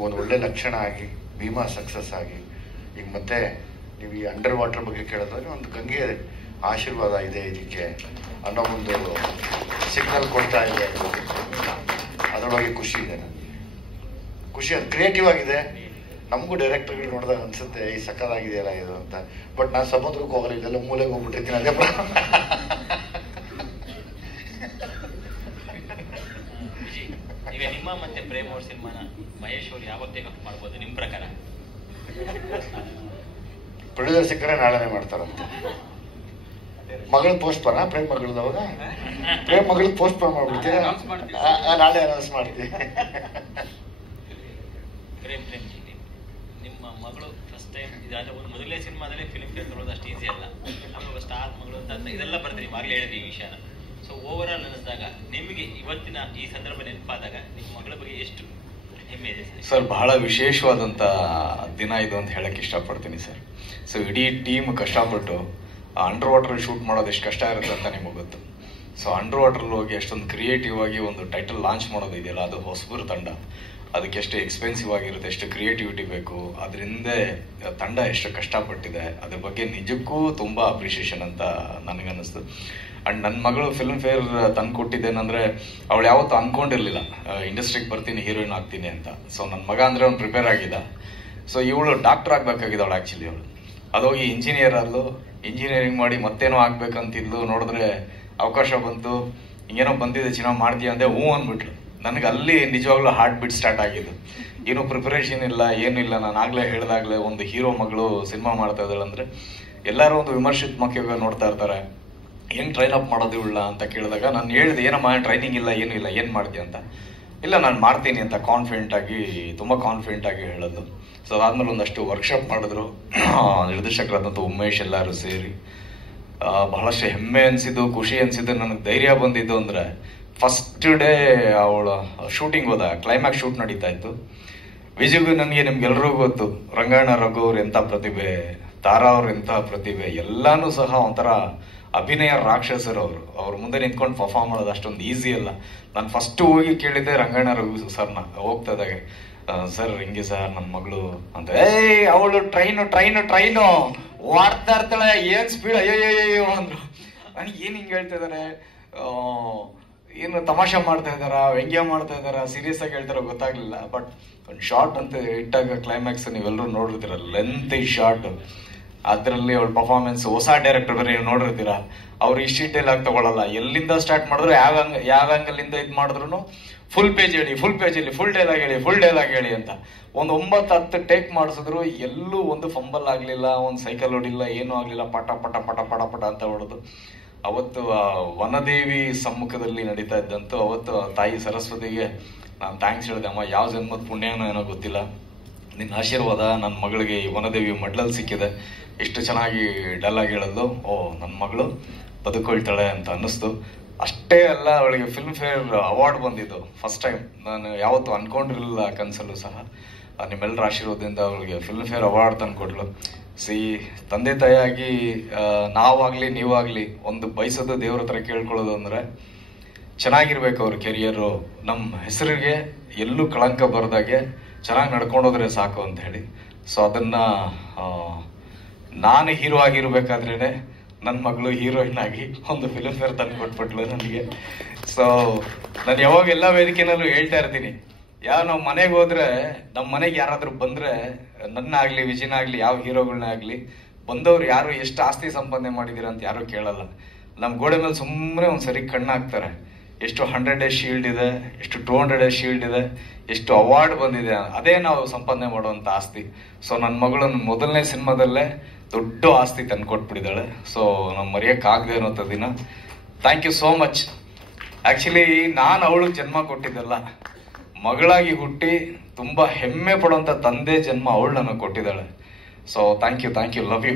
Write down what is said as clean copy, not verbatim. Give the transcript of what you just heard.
ನಮಗೊಂದು ಒಳ್ಳೆ ಲಕ್ಷಣ ಆಗಿ ಭೀಮಾ ಸಕ್ಸಸ್ ಆಗಿ ಈಗ ಮತ್ತೆ ನೀವು ಈ ಅಂಡರ್ ವಾಟರ್ ಬಗ್ಗೆ ಕೇಳಿದ್ರೆ ಒಂದು ಗಂಗೆ ಆಶೀರ್ವಾದ ಇದೆ ಇದಕ್ಕೆ ಅನ್ನೋ ಒಂದು ಸಿಗ್ನಲ್ ಕೊಡ್ತಾ ಇದೆ. ಅದ್ರ ಬಗ್ಗೆ ಖುಷಿ ಇದೆ, ಖುಷಿ. ಅದು ಕ್ರಿಯೇಟಿವ್ ಆಗಿದೆ. ನಮಗೂ ಡೈರೆಕ್ಟರ್ಗಳು ನೋಡಿದಾಗ ಅನ್ಸುತ್ತೆ ಈ ಸಕ್ಕತ್ತಾಗಿದೆಯಲ್ಲ ಇದು ಅಂತ. ಬಟ್ ನಾನು ಸಮುದ್ರಕ್ಕೆ ಹೋಗಲ್ಲ, ಇದೆಲ್ಲ ಮೂಲೆಗೆ ಹೋಗ್ಬಿಟ್ಟಿರ್ತೀನಿ. ಅದೇ ಈಗ ನಿಮ್ಮ ಮತ್ತೆ ಪ್ರೇಮ್ ಅವ್ರ ಸಿನಿಮಾನ ಮಹೇಶ್ ಅವ್ರು ಯಾವಾಗ ಟೇಕಪ್ ಮಾಡ್ಬೋದು ನಿಮ್ ಪ್ರಕಾರ? ಪ್ರೊಡ್ಯೂಸರ್ ಸಿಕ್ಕರೆ ನಾಳೆನೇ ಮಾಡ್ತಾರಂತೆ. ಮಗಳ ಪೋಸ್ಟ್ ಪೋನ್ ಪ್ರೇಮ್ ಮಗಳದವಾಗ ಪ್ರೇಮ್ ಮಗಳ ಪೋಸ್ಟ್ ಪೋನ್ ಮಾಡ್ಬಿಡ್ತೀವಿ, ನಾಳೆ ಅನೌನ್ಸ್ ಮಾಡ್ತೀವಿ. ಪ್ರೇಮ್ ನಿಮ್ಮ ಮಗಳು ಫಸ್ಟ್ ಟೈಮ್ ಇದಾದ ಒಂದು ಮೊದಲನೇ ಸಿನಿಮಾದಲ್ಲೇ ಫಿಲ್ಮ್ ಫೇರ್ ತಗೊಳ್ಳೋದು ಅಷ್ಟು ಈಸಿ ಅಲ್ಲ. ಆಮೇಲೆ ಸ್ಟಾರ್ ಮಗಳು ಅಂತ ಇದೆಲ್ಲ ಬರ್ತೀವಿ, ಈವಾಗಲೇ ಹೇಳಿದ್ವಿ ಈ ವಿಷಯನ. ಸೊ ಓವರ್ ಆಲ್ ಅನ್ನಿಸಿದಾಗ ನಿಮಗೆ ಇವತ್ತಿನ ಈ ಸಂದರ್ಭ ನೆನಪಾದಾಗ ನಿಮ್ಮ ಮಗಳ ಬಗ್ಗೆ ಎಷ್ಟು ಹೆಮ್ಮೆ ಇದೆ ಸರ್? ಬಹಳ ವಿಶೇಷವಾದಂಥ ದಿನ ಇದು ಅಂತ ಹೇಳಕ್ಕೆ ಇಷ್ಟಪಡ್ತೀನಿ ಸರ್. ಸೊ ಇಡೀ ಟೀಮ್ ಕಷ್ಟಪಟ್ಟು ಅಂಡರ್ ವಾಟರ್ ಶೂಟ್ ಮಾಡೋದು ಎಷ್ಟು ಕಷ್ಟ ಇರುತ್ತೆ ಅಂತ ನಿಮಗೆ ಗೊತ್ತು. ಸೊ ಅಂಡರ್ ವಾಟರ್ಲ್ಲಿ ಹೋಗಿ ಅಷ್ಟೊಂದು ಕ್ರಿಯೇಟಿವ್ ಆಗಿ ಒಂದು ಟೈಟಲ್ ಲಾಂಚ್ ಮಾಡೋದು ಇದೆಯಲ್ಲ, ಅದು ಹೊಸಬರು ತಂಡ. ಅದಕ್ಕೆ ಎಷ್ಟು ಎಕ್ಸ್ಪೆನ್ಸಿವ್ ಆಗಿರುತ್ತೆ, ಎಷ್ಟು ಕ್ರಿಯೇಟಿವಿಟಿ ಬೇಕು, ಅದರಿಂದ ತಂಡ ಎಷ್ಟು ಕಷ್ಟಪಟ್ಟಿದೆ, ಅದ್ರ ಬಗ್ಗೆ ನಿಜಕ್ಕೂ ತುಂಬ ಅಪ್ರಿಷಿಯೇಷನ್ ಅಂತ ನನಗನ್ನಿಸ್ತು. ಆ್ಯಂಡ್ ನನ್ನ ಮಗಳು ಫಿಲ್ಮ್ ಫೇರ್ ತಂದು ಕೊಟ್ಟಿದ್ದೇನೆಂದರೆ, ಅವಳು ಯಾವತ್ತೂ ಅಂದ್ಕೊಂಡಿರಲಿಲ್ಲ ಇಂಡಸ್ಟ್ರಿಗೆ ಬರ್ತೀನಿ, ಹೀರೋಯಿನ್ ಆಗ್ತೀನಿ ಅಂತ. ಸೊ ನನ್ನ ಮಗ ಅಂದರೆ ಅವ್ನು ಪ್ರಿಪೇರ್ ಆಗಿದ್ದ. ಸೊ ಇವಳು ಡಾಕ್ಟರ್ ಆಗಬೇಕಾಗಿದ್ದವಳು ಆ್ಯಕ್ಚುಲಿ. ಅವಳು ಅದೋಗಿ ಇಂಜಿನಿಯರಿಂಗ್ ಮಾಡಿ ಮತ್ತೇನೋ ಆಗ್ಬೇಕಂತಿದ್ಲು. ನೋಡಿದ್ರೆ ಅವಕಾಶ ಬಂತು, ಹಿಂಗೇನೋ ಬಂದಿದೆ, ಚೆನ್ನಾಗಿ ಮಾಡ್ತೀಯ ಅಂದೆ, ಹ್ಞೂ ಅಂದ್ಬಿಟ್ಲು. ನನಗೆ ಅಲ್ಲಿ ನಿಜವಾಗ್ಲೂ ಹಾರ್ಟ್ ಬೀಟ್ ಸ್ಟಾರ್ಟ್ ಆಗಿದ್ದು. ಏನೂ ಪ್ರಿಪರೇಷನ್ ಇಲ್ಲ, ಏನಿಲ್ಲ. ನಾನು ಆಗಲೇ ಹೇಳಿದಾಗಲೇ ಒಂದು ಹೀರೋ ಮಗಳು ಸಿನಿಮಾ ಮಾಡ್ತಾ ಇದ್ದಾಳೆ ಅಂದರೆ ಎಲ್ಲರೂ ಒಂದು ವಿಮರ್ಶಾತ್ಮಕವಾಗಿ ನೋಡ್ತಾ ಇರ್ತಾರೆ, ಹೆಂಗೆ ಟ್ರೈನ್ ಅಪ್ ಮಾಡೋದು ಇವಳ ಅಂತ ಕೇಳಿದಾಗ ನಾನು ಹೇಳಿದೆ, ಏನಮ್ಮ ಟ್ರೈನಿಂಗ್ ಇಲ್ಲ, ಏನೂ ಇಲ್ಲ, ಏನು ಮಾಡ್ತೀಯ ಅಂತ. ಇಲ್ಲ ನಾನು ಮಾಡ್ತೀನಿ ಅಂತ ತುಂಬ ಕಾನ್ಫಿಡೆಂಟ್ ಆಗಿ ಹೇಳೋದು. ಸೊ ಅದಾದ್ಮೇಲೆ ಒಂದಷ್ಟು ವರ್ಕ್ಶಾಪ್ ಮಾಡಿದ್ರು ನಿರ್ದೇಶಕರಾದಂಥ ಉಮೇಶ್, ಎಲ್ಲರೂ ಸೇರಿ. ಬಹಳಷ್ಟು ಹೆಮ್ಮೆ ಅನಿಸಿದ್ದು, ಖುಷಿ ಅನಿಸಿದ್ದು, ನನಗೆ ಧೈರ್ಯ ಬಂದಿದ್ದು ಅಂದರೆ ಫಸ್ಟ್ ಡೇ ಅವಳು ಶೂಟಿಂಗ್ ಹೋದ, ಕ್ಲೈಮ್ಯಾಕ್ಸ್ ಶೂಟ್ ನಡೀತಾ ಇತ್ತು. ವಿಜಯ್ಗೂ ನನಗೆ ನಿಮ್ಗೆಲ್ರಿಗೂ ಗೊತ್ತು, ರಂಗಾಯಣ ರಘು ಅವ್ರು ಎಂಥ ಪ್ರತಿಭೆ, ತಾರಾ ಅವ್ರು ಎಂಥ ಪ್ರತಿಭೆ, ಎಲ್ಲಾನು ಸಹ ಒಂಥರ ಅಭಿನಯ ರಾಕ್ಷಸರು. ಅವ್ರ ಮುಂದೆ ನಿಂತ್ಕೊಂಡು ಪರ್ಫಾರ್ಮ್ ಮಾಡೋದು ಅಷ್ಟೊಂದು ಈಸಿ ಅಲ್ಲ. ನಾನು ಫಸ್ಟ್ ಹೋಗಿ ಕೇಳಿದ್ದೆ ರಂಗಾಯಣ ರಘು ಸರ್ನ ಹೋಗ್ತದಾಗೆ, ಸರ್ ಹಿಂಗೆ ಸರ್ ನನ್ನ ಮಗಳು ಅಂತ. ಅವಳು ಟ್ರೈನು ಓಡ್ತಾ ಇರ್ತಾಳೆ, ಏನ್ ಸ್ಪೀಡ್, ಅಯ್ಯೋ ಅಂದ್ರು. ನನಗೆ ಏನ್ ಹಿಂಗೆ ಹೇಳ್ತಾ ಇದಾರೆ, ಏನು ತಮಾಷೆ ಮಾಡ್ತಾ ಇದಾರ, ವ್ಯಂಗ್ಯ ಮಾಡ್ತಾ ಇದಾರ, ಸೀರಿಯಸ್ ಆಗಿ ಹೇಳ್ತಾರೋ ಗೊತ್ತಾಗ್ಲಿಲ್ಲ. ಬಟ್ ಒಂದು ಶಾರ್ಟ್ ಅಂತ ಇಟ್ಟಾಗ ಕ್ಲೈಮ್ಯಾಕ್ಸ್ ನೀವೆಲ್ಲರೂ ನೋಡಿರ್ತೀರ, ಲೆಂತ್ ಶಾರ್ಟ್. ಅದರಲ್ಲಿ ಅವಳ ಪರ್ಫಾರ್ಮೆನ್ಸ್, ಹೊಸ ಡೈರೆಕ್ಟರ್ ಬೇರೆ ನೀವು ನೋಡಿರ್ತೀರ, ಅವ್ರು ಇಷ್ಟು ಡೀಟೇಲ್ ತಗೊಳ್ಳಲ್ಲ. ಎಲ್ಲಿಂದ ಸ್ಟಾರ್ಟ್ ಮಾಡಿದ್ರು, ಯಾವ ಆಂಗಲಿಂದ ಇದು ಮಾಡಿದ್ರು ಫುಲ್ ಪೇಜ್ ಹೇಳಿ, ಫುಲ್ ಡೈಲಾಗ್ ಹೇಳಿ ಅಂತ ಒಂದು 9-10 ಟೇಕ್ ಮಾಡಿಸಿದ್ರು. ಎಲ್ಲೂ ಒಂದು ಫಂಬಲ್ ಆಗಲಿಲ್ಲ, ಒಂದು ಸೈಕಲ್ ಹೊಡಿಲ್ಲ, ಏನೂ ಆಗಲಿಲ್ಲ. ಪಟ ಪಟ ಪಟ ಪಟ ಪಟ ಅಂತ ಹೊಡೆದು. ಅವತ್ತು ವನದೇವಿ ಸಮ್ಮುಖದಲ್ಲಿ ನಡೀತಾ ಇದ್ದಂತೂ ಅವತ್ತು ತಾಯಿ ಸರಸ್ವತಿಗೆ ನಾನು ಥ್ಯಾಂಕ್ಸ್ ಹೇಳಿದೆ. ಅಮ್ಮ, ಯಾವ ಜನ್ಮದ ಪುಣ್ಯನೋ ಏನೋ ಗೊತ್ತಿಲ್ಲ, ನಿನ್ನ ಆಶೀರ್ವಾದ ನನ್ನ ಮಗಳಿಗೆ ಈ ವನದೇವಿ ಮಡ್ಲಲ್ಲಿ ಸಿಕ್ಕಿದೆ. ಎಷ್ಟು ಚೆನ್ನಾಗಿ ಡೈಲಾಗ್ ಹೇಳೋದು, ನನ್ನ ಮಗಳು ಬದುಕೊಳ್ತಾಳೆ ಅಂತ ಅನ್ನಿಸ್ತು. ಅಷ್ಟೇ ಅಲ್ಲ, ಅವಳಿಗೆ ಫಿಲ್ಮ್ ಫೇರ್ ಅವಾರ್ಡ್ ಬಂದಿದ್ದು ಫಸ್ಟ್ ಟೈಮ್. ನಾನು ಯಾವತ್ತೂ ಅನ್ಕೊಂಡಿರಲಿಲ್ಲ ಕನಸಲ್ಲೂ ಸಹ. ನಿಮ್ಮೆಲ್ಲರ ಆಶೀರ್ವಾದದಿಂದ ಅವಳಿಗೆ ಫಿಲ್ಮ್ ಫೇರ್ ಅವಾರ್ಡ್ ತಂದು ಕೊಡ್ಲು. ತಂದೆ ತಾಯಿಯಾಗಿ ನಾವಾಗಲಿ ನೀವಾಗಲಿ ಒಂದು ಬಯಸೋದು ದೇವ್ರ ಹತ್ರ ಕೇಳ್ಕೊಳ್ಳೋದು ಅಂದರೆ ಚೆನ್ನಾಗಿರ್ಬೇಕು ಅವ್ರ ಕೆರಿಯರು, ನಮ್ಮ ಹೆಸರಿಗೆ ಎಲ್ಲೂ ಕಳಂಕ ಬರದಾಗೆ ಚೆನ್ನಾಗಿ ನಡ್ಕೊಂಡೋದ್ರೆ ಸಾಕು ಅಂತ ಹೇಳಿ. ಸೊ ಅದನ್ನು ನಾನು ಹೀರೋ ಆಗಿರ್ಬೇಕಾದ್ರೇ ನನ್ನ ಮಗಳು ಹೀರೋಯಿನ್ ಆಗಿ ಒಂದು ಫಿಲ್ಮ್ ಫೇರ್ ತಂದು ಕೊಟ್ಬಿಟ್ಲು ನನಗೆ. ಸೊ ನಾನು ಯಾವಾಗ ಎಲ್ಲ ವೇದಿಕೆನಲ್ಲೂ ಹೇಳ್ತಾ ಇರ್ತೀನಿ, ನಾವು ಮನೆಗೆ ಹೋದ್ರೆ, ನಮ್ಮ ಮನೆಗೆ ಯಾರಾದ್ರೂ ಬಂದ್ರೆ, ನನ್ನ ಆಗ್ಲಿ ವಿಜಯನ ಆಗ್ಲಿ ಯಾವ ಹೀರೋಗಳನ್ನ ಆಗ್ಲಿ, ಬಂದವ್ರು ಯಾರು ಎಷ್ಟು ಆಸ್ತಿ ಸಂಪಾದನೆ ಮಾಡಿದೀರ ಅಂತ ಯಾರು ಕೇಳಲ್ಲ. ನಮ್ಮ ಗೋಡೆ ಮೇಲೆ ಸುಮ್ಮನೆ ಒಂದ್ಸರಿ ಕಣ್ಣು ಹಾಕ್ತಾರೆ. ಎಷ್ಟು 100 ಡೇಸ್ ಶೀಲ್ಡ್ ಇದೆ, ಎಷ್ಟು 200 ಡೇಸ್ ಶೀಲ್ಡ್ ಇದೆ, ಎಷ್ಟು ಅವಾರ್ಡ್ ಬಂದಿದೆ, ಅದೇ ನಾವು ಸಂಪಾದನೆ ಮಾಡುವಂತ ಆಸ್ತಿ. ಸೊ ನನ್ನ ಮಗಳು ಮೊದಲನೇ ಸಿನಿಮಾದಲ್ಲೇ ದೊಡ್ಡ ಆಸ್ತಿ ತಂದು ಕೊಟ್ಬಿಟ್ಟಿದ್ದಾಳೆ. ಸೊ ನಾವು ಮರೆಯಕ್ಕಾಗದೆ ಅನ್ನೋಂಥ ದಿನ. Thank you so much. Actually ನಾನು ಅವಳಿಗೆ ಜನ್ಮ ಕೊಟ್ಟಿದ್ದಲ್ಲ, ಮಗಳಾಗಿ ಹುಟ್ಟಿ ತುಂಬಾ ಹೆಮ್ಮೆ ಪಡುವಂತ ತಂದೆ ಜನ್ಮ ಅವಳು ನನಗೆ ಕೊಟ್ಟಿದ್ದಾಳೆ. So thank you, love you.